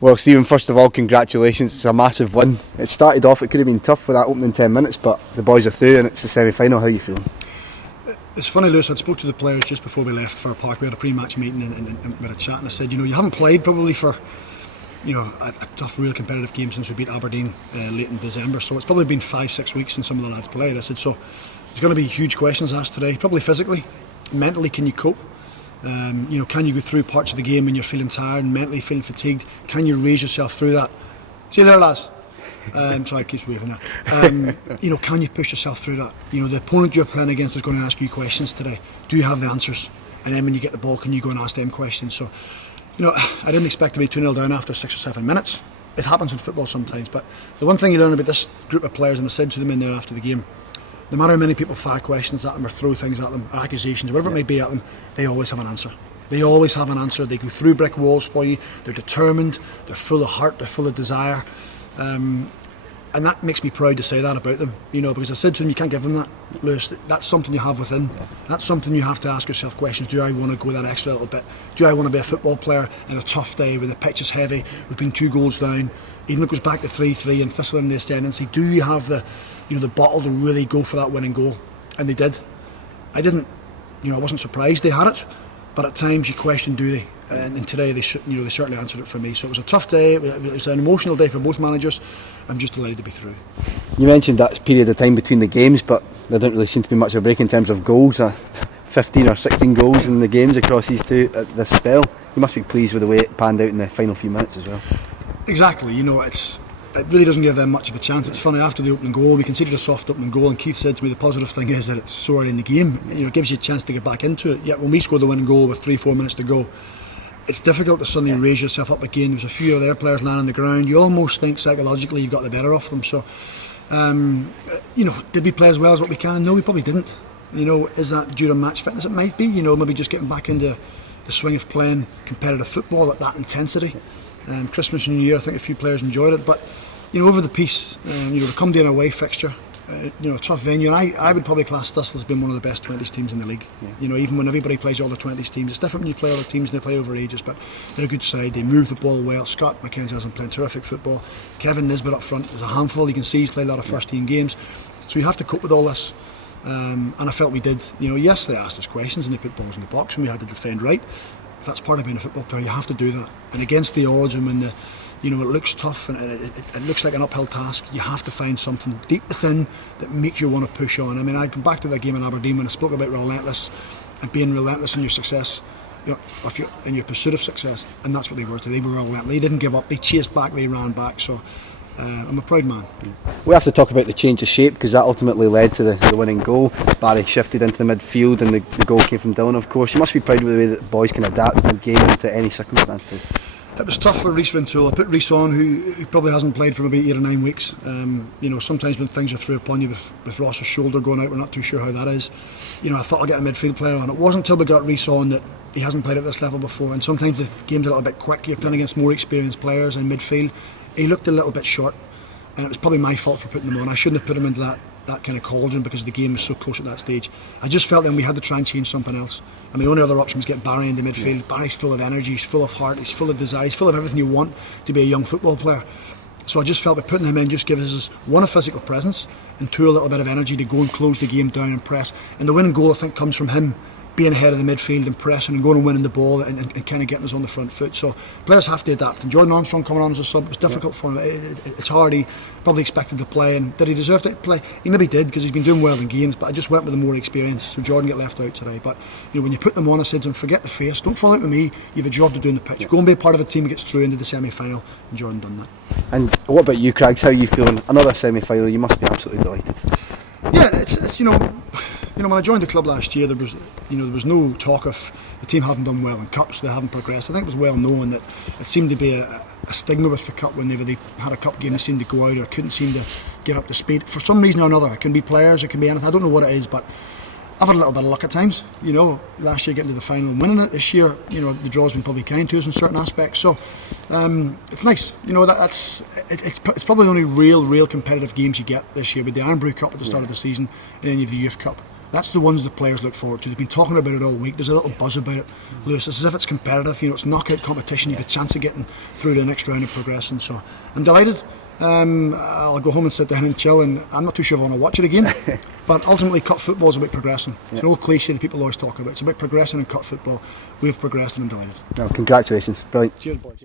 Well, Stephen, first of all, congratulations. It's a massive win. It started off, it could have been tough for that opening 10 minutes, but the boys are through and it's the semi-final. How are you feeling? It's funny, Lewis, I'd spoke to the players just before we left for Park. We had a pre-match meeting and we had a chat, and I said, you haven't played probably for a tough, real competitive game since we beat Aberdeen late in December, so it's probably been 5-6 weeks since some of the lads played. I said, so there's going to be huge questions asked today, probably physically, mentally, can you cope? Can you go through parts of the game when you're feeling tired and mentally feeling fatigued? Can you raise yourself through that? See you there, lads. Sorry, I keep waving now. Can you push yourself through that? The opponent you're playing against is going to ask you questions today. Do you have the answers? And then when you get the ball, can you go and ask them questions? So, I didn't expect to be 2-0 down after 6 or 7 minutes. It happens in football sometimes. But the one thing you learn about this group of players, and I said to them in there after the game, no matter how many people fire questions at them or throw things at them, or accusations, whatever it may be at them, they always have an answer. They always have an answer. They go through brick walls for you. They're determined. They're full of heart. They're full of desire. And that makes me proud to say that about them, because I said to them, you can't give them that, Lewis. That's something you have within. That's something you have to ask yourself questions. Do I want to go that extra little bit? Do I want to be a football player in a tough day when the pitch is heavy, we've been 2 goals down, even if it goes back to 3-3 and Thistle in the ascendancy? Do you have the bottle to really go for that winning goal? And they did. I didn't, I wasn't surprised they had it, but at times you question, do they? And today they certainly answered it for me. So it was a tough day. It was an emotional day for both managers. I'm just delighted to be through. You mentioned that period of time between the games, but there didn't really seem to be much of a break in terms of goals. 15 or 16 goals in the games across these two at this spell. You must be pleased with the way it panned out in the final few minutes as well. Exactly. It really doesn't give them much of a chance. It's funny, after the opening goal, we conceded a soft opening goal, and Keith said to me the positive thing is that it's so early in the game. It gives you a chance to get back into it. Yet when we scored the winning goal with 3-4 minutes to go, it's difficult to suddenly raise yourself up again. There's a few of their players lying on the ground. You almost think psychologically you got the better of them. So, did we play as well as what we can? No, we probably didn't. Is that due to match fitness? It might be. Maybe just getting back into the swing of playing competitive football at that intensity. Christmas and New Year, I think a few players enjoyed it. But, over the piece, to come to an away fixture, a tough venue, and I would probably class Thistle as being one of the best 20s teams in the league. Yeah. Even when everybody plays all the 20s teams, it's different when you play other teams and they play over ages, but they're a good side. They move the ball well. Scott McKenzie has been playing terrific football. Kevin Nisbet up front is a handful. You can see he's played a lot of first team games, so you have to cope with all this. And I felt we did. Yes, they asked us questions and they put balls in the box and we had to defend right. But that's part of being a football player. You have to do that. And against the odds, and when it looks tough and it looks like an uphill task, you have to find something deep within that makes you want to push on. I come back to that game in Aberdeen when I spoke about relentless and being relentless in your success, in your pursuit of success, and that's what they were today. They were relentless. They didn't give up. They chased back. They ran back. So I'm a proud man. We have to talk about the change of shape, because that ultimately led to the winning goal. Barry shifted into the midfield and the goal came from Dillon, of course. You must be proud with the way that the boys can adapt mid-game to any circumstance. It was tough for Rhys Rintoul. I put Rhys on, who probably hasn't played for maybe 8 or 9 weeks. Sometimes when things are through upon you with Ross's shoulder going out, we're not too sure how that is. I thought I'd get a midfield player on. It wasn't until we got Rhys on that he hasn't played at this level before, and sometimes the game's a little bit quick. You're playing against more experienced players in midfield. He looked a little bit short, and it was probably my fault for putting him on. I shouldn't have put him into that kind of cauldron because the game was so close at that stage. I just felt then we had to try and change something else. And the only other option was get Barry into midfield. Yeah. Barry's full of energy, he's full of heart, he's full of desire, he's full of everything you want to be a young football player. So I just felt that putting him in just gives us, one, a physical presence, and 2, a little bit of energy to go and close the game down and press. And the winning goal, I think, comes from him being ahead of the midfield and pressing and going and winning the ball and kind of getting us on the front foot. So players have to adapt. And Jordan Armstrong coming on as a sub was difficult for him. It's hard. He probably expected to play, and did he deserve to play? He maybe did, because he's been doing well in games, but I just went with the more experience. So Jordan got left out today. But when you put them on, I said to him, forget the face, don't fall out with me, you have a job to do in the pitch. Go and be a part of a team that gets through into the semi-final, and Jordan done that. And what about you, Craigs? How are you feeling? Another semi-final, you must be absolutely delighted. Yeah, it's when I joined the club last year, there was no talk of the team having done well in cups, they haven't progressed. I think it was well known that it seemed to be a stigma with the cup. Whenever they had a cup game, they seemed to go out or couldn't seem to get up to speed for some reason or another. It can be players, it can be anything. I don't know what it is, but I've had a little bit of luck at times. Last year getting to the final and winning it. This year, the draw's been probably kind to us in certain aspects. So it's nice. It's probably the only real competitive games you get this year, with the Iron Brew Cup at the start of the season, and then you have the Youth Cup. That's the ones the players look forward to. They've been talking about it all week. There's a little buzz about it, Lewis. It's as if it's competitive. You know, it's knockout competition. You have a chance of getting through to the next round and progressing. So I'm delighted. I'll go home and sit down and chill, and I'm not too sure if I want to watch it again. But ultimately, cup football is about progressing. It's an old cliche that people always talk about. It's about progressing in cup football. We've progressed, and I'm delighted. No, congratulations, brilliant. Cheers, boys.